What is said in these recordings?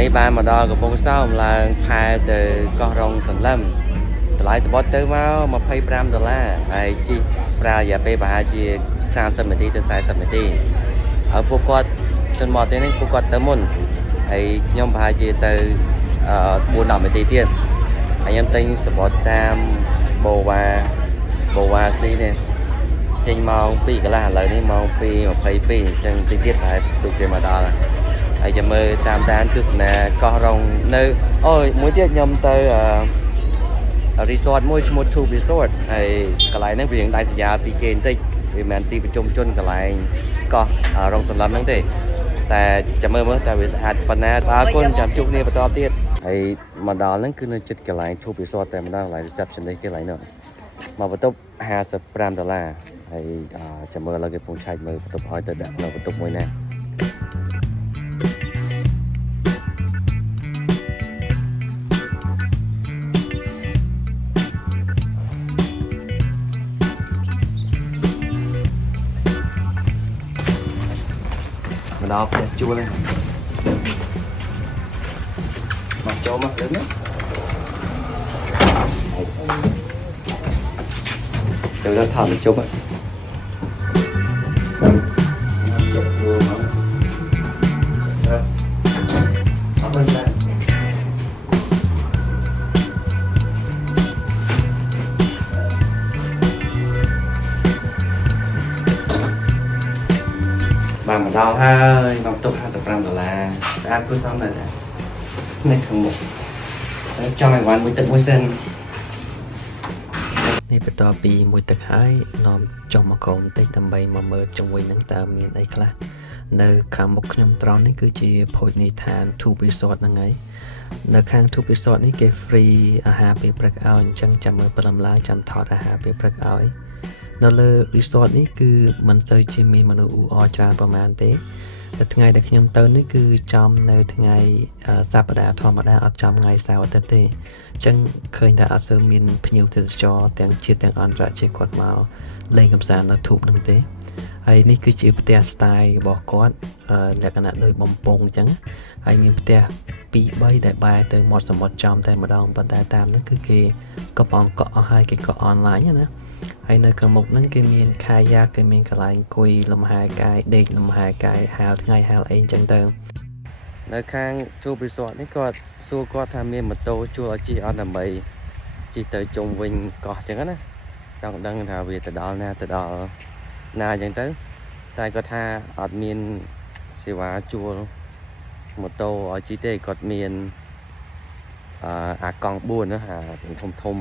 នេះបានមកដល់កំពង់សោមឡើងផែទៅកោះរងសន្លឹមតម្លៃសបុតទៅមក$25ហើយជីប្រើរយៈពេលប្រហែលជា30នាទីទៅ40នាទីហើយពួកគាត់ជនមកទីនេះពួកគាត់ទៅមុនហើយខ្ញុំប្រហែលជាទៅ4-10នាទីទៀតហើយខ្ញុំទិញសបុតតាមបូវ៉ាស៊ីនេះចេញម៉ោង2កន្លះឥឡូវនេះម៉ោង2:22អញ្ចឹងតិចទៀតហើយទូគេមកដល់ហើយចាំមើលតាមដានទស្សនាកោះរងនៅអូយមួយទៀតខ្ញុំទៅresort មួយឈ្មោះ Two Resort ហើយកន្លែងហ្នឹងវារៀងដាច់ស្រយាលពីគេបន្តិចវាមិនមែនទីប្រជុំជនកន្លែងកោះរងសន្លឹមហ្នឹងទេតែចាំមើលតែវាស្អាតប៉ុណ្ណាអរគុណចាំជួបគ្នាបន្តទៀតហើយមកដល់ហ្នឹងគឺនៅជិតកន្លែង Two Resort តែម្ដងកន្លែង reception នេះកន្លែងនោះមកបន្ទប់$55ហើយចាំមើលឥឡូវគេពងឆែកមើលបន្ទប់ឲ្យទៅដាក់នៅបន្ទប់មួយណាមកដល់ផ្ទះជួលហ្នឹងមកចូលមកលើនេះចូលដល់ថតជុំហ្នឹងចិត្តស្រួលមកអត់បានបានមកដល់ហើយមកទុក$55ស្អាតគួរសមណាស់នេះខាងមុខហើយចាំឲ្យវ៉ាន់មួយទឹកមួយសិននេះបន្ទាប់ពីមួយទឹកហើយនាំចុះមកកោបន្តិចដើម្បីមកមើលជាមួយនឹងតើមានអីខ្លះនៅខាងមុខខ្ញុំត្រង់នេះគឺជាភោជនីយដ្ឋាន Two Resort ហ្នឹងហើយនៅខាង Two Resort នេះគេ free អាហារពេលព្រឹកឲ្យអញ្ចឹងចាំមើលព្រលឹមឡើងចាំថតអាហារពេលព្រឹកឲ្យនៅលើ resort នេះគឺមិនសូវជាមានមនុស្សអ៊ូអរច្រើនប្រហែលទេតែថ្ងៃដែលខ្ញុំទៅនេះគឺចំនៅថ្ងៃសប្តាហ៍ធម្មតាអត់ចំថ្ងៃសៅរ៍អាទិត្យទេអញ្ចឹងឃើញថាអត់សូវមានភ្ញៀវទេសចរទាំងជាតិទាំងអន្តរជាតិគាត់មកលេងកម្សាន្តនៅធូបហ្នឹងទេហើយនេះគឺជាផ្ទះ style របស់គាត់លក្ខណៈដូចបំពង់អញ្ចឹងហើយមានផ្ទះ2-3ដែលបែរទៅមាត់សមុទ្រចំតែម្ដងប៉ុន្តែតាមហ្នឹងគឺគេកប់អង្គកក់អស់ហើយគេកក់ online ណាហើយនៅខាងមុខហ្នឹងគេមានខាយ៉ាគេមានកន្លែងអង្គុយលំហែកាយដេកលំហែកាយហាលថ្ងៃហាលអីអញ្ចឹងទៅនៅខាងជួប resort នេះគាត់សួរគាត់ថាមានម៉ូតូជួលឲ្យជិះអត់ដើម្បីជិះទៅជុំវិញកោះអញ្ចឹងណាចង់ដឹងថាវាទៅដល់ណាទៅដល់ណាអញ្ចឹងទៅតែគាត់ថាអត់មានសេវាជួលម៉ូតូឲ្យជិះទេគាត់មានអាកង់4ណាធំ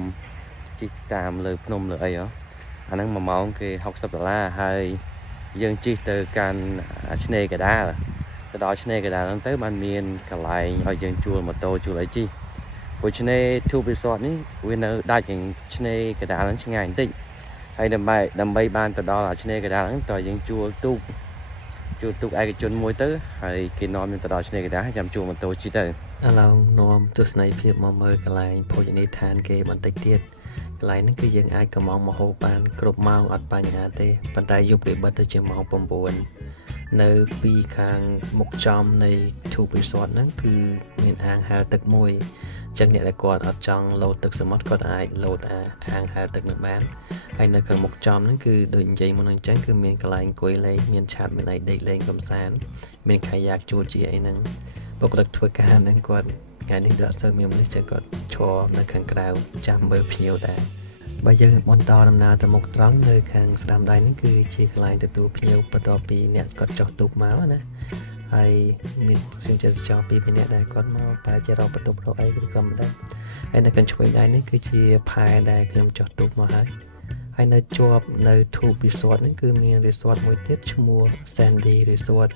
ជិះតាមលើភ្នំលើអីហ៎អាហ្នឹង1ម៉ោងគេ$60ហើយយើងជិះទៅកាន់ឆ្នេរកដាលទៅដល់ឆ្នេរកដាលហ្នឹងទៅបានមានកន្លែងឲ្យយើងជួលម៉ូតូជួលអីជិះព្រោះឆ្នេរ Two Resort នេះវានៅដាច់នឹងឆ្នេរកដាលហ្នឹងឆ្ងាយបន្តិចហើយដើម្បីបានទៅដល់ឆ្នេរកដាលហ្នឹងតើយើងជួលទូកឯកជនមួយទៅហើយគេនាំយើងទៅដល់ឆ្នេរកដាលហើយចាំជួលម៉ូតូជិះទៅឥឡូវនាំទស្សនីយភាពមកមើលកន្លែងភោជនីយដ្ឋានគេបន្តិចទៀតកន្លែងហ្នឹងគឺយើងអាចកំងមកហូបបានគ្រប់ម៉ោងអត់បញ្ហាទេប៉ុន្តែយប់គេបិទទៅជាម៉ោង9នៅពីខាងមុខចំនៃ Two Resort ហ្នឹងគឺមានអាងហែលទឹកមួយអញ្ចឹងអ្នកដែលគាត់អត់ចង់លោតទឹកសមុទ្រគាត់អាចលោតអាងហែលទឹកនឹងបានហើយនៅខាងមុខចំហ្នឹងគឺដូចនិយាយមុនអញ្ចឹងគឺមានកន្លែងអង្គុយលេងមានឆាតមានអីដេកលេងកម្សាន្តមានខាយ៉ាកជួលជាអីហ្នឹងបុគ្គលិកធ្វើការហ្នឹងគាត់ថ្ងៃនេះអត់សូវមានមនុស្សចឹងគាត់ឈរនៅខាងក្រៅចាំមើលភ្ញៀវដែរបើយើងបន្តដំណើរទៅមុខត្រង់នៅខាងស្ដាំដៃនេះគឺជាកន្លែងទទួលភ្ញៀវបន្ទាប់ពីអ្នកគាត់ចុះទូកមកណាហើយមានជាងទេសចរ2-3នាក់ដែលគាត់មកបែរជារកបន្ទប់រកអីឬក៏មិនដឹងហើយនៅខាងឆ្វេងដៃនេះគឺជាផែដែលខ្ញុំចុះទូកមកហើយនៅជាប់នៅ Two Resort នេះគឺមាន resort មួយទៀតឈ្មោះ Sandy Resort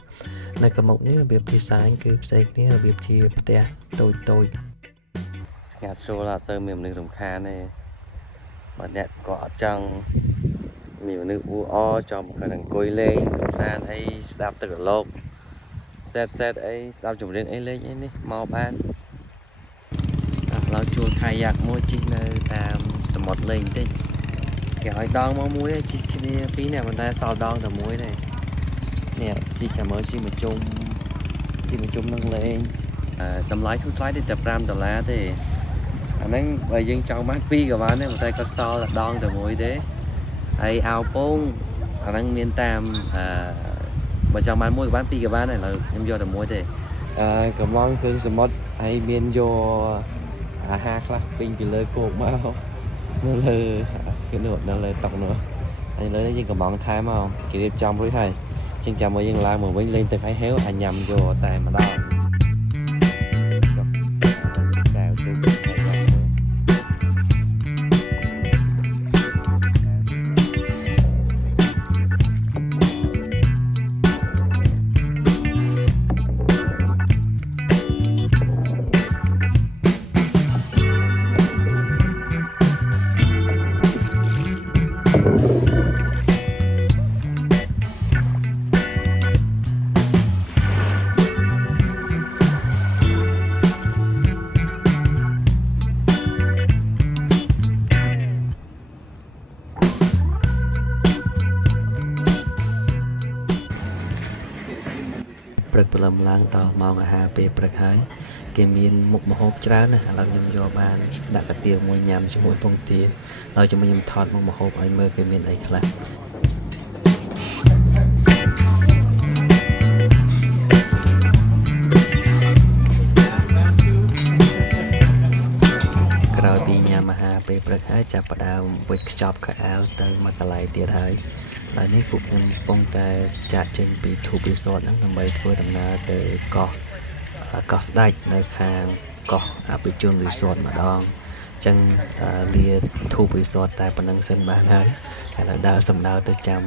នៅខាងមុខនេះរបៀប design គឺផ្សេងគ្នារបៀបជាផ្ទះតូចស្ងាត់ស្រួលអត់សូវមានមនុស្សរំខានទេបើអ្នកក៏អត់ចង់មានមនុស្សអ៊ូអរចង់គាត់អង្គុយលេងកម្សាន្តអីស្ដាប់ទឹករលកសេតអីស្ដាប់ចម្រៀងអីលេងអីនេះមកបានឥឡូវជួលខាយ៉ាកមួយជិះនៅតាមសមុទ្រលេងបន្តិចគេឲ្យដងមកមួយជិះគ្នា2នាក់ប៉ុន្តែសល់ដងតែមួយទេនេះជិះចាំមើលជិះមកជុំនឹងលេង តម្លៃធូរថ្លៃទេតែ$5ទេអាហ្នឹងបើយើងចង់បាន2ក៏បានដែរតែក៏សល់ដងតែមួយទេហើយអាវពងអាហ្នឹងមានតាមបើចង់បានមួយក៏បាន2ក៏បានដែរឥឡូវខ្ញុំយកតែមួយទេកំងគ្រឿងសមុទ្រហើយមានយកអាហារខ្លះពេញពីលើគោកមកនៅលើគេនោះនៅលើតុនោះហើយលើនេះយើងកំងថែមមកគេរៀបចំរួចហើយជាងចាំមកយើងឡើងមកវិញលេងទឹកហើយហេវអាញ៉ាំយកតែម្ដងព្រឹកព្រលឹមឡើងដល់ម៉ោងអាហារពេលព្រឹកហើយគេមានមុខម្ហូបច្រើនណាស់ឥឡូវខ្ញុំយកបានដាក់កាទៀវមួយញ៉ាំជាមួយពងទាដល់ជាមួយខ្ញុំថតមុខម្ហូបឲ្យមើលគេមានអីខ្លះក្រោយពីញ៉ាំអាហារពេលព្រឹកហើយចាប់ផ្ដើមវិចខ្ចប់ខោអាវទៅមកកន្លែងទៀតហើយហើយនេះពួកខ្ញុំកំពុងតែចាក់ចេញពី Tube Resort ហ្នឹងដើម្បីធ្វើដំណើរទៅកោះស្ដេចនៅខាងកោះអភិជន Resort ម្ដងអញ្ចឹងលា Tube Resort តែប៉ុណ្្នឹងសិនបានហើយហើយដើរសម្ដៅទៅចាំ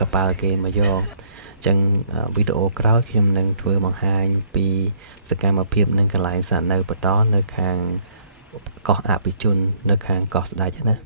កប៉ាល់គេមកយកអញ្ចឹងវីដេអូក្រោយខ្ញុំនឹងធ្វើបង្ហាញពីសកម្មភាពនិងកន្លែងស្នាក់នៅបន្តនៅខាងកោះអភិជននៅខាងកោះស្ដេចណា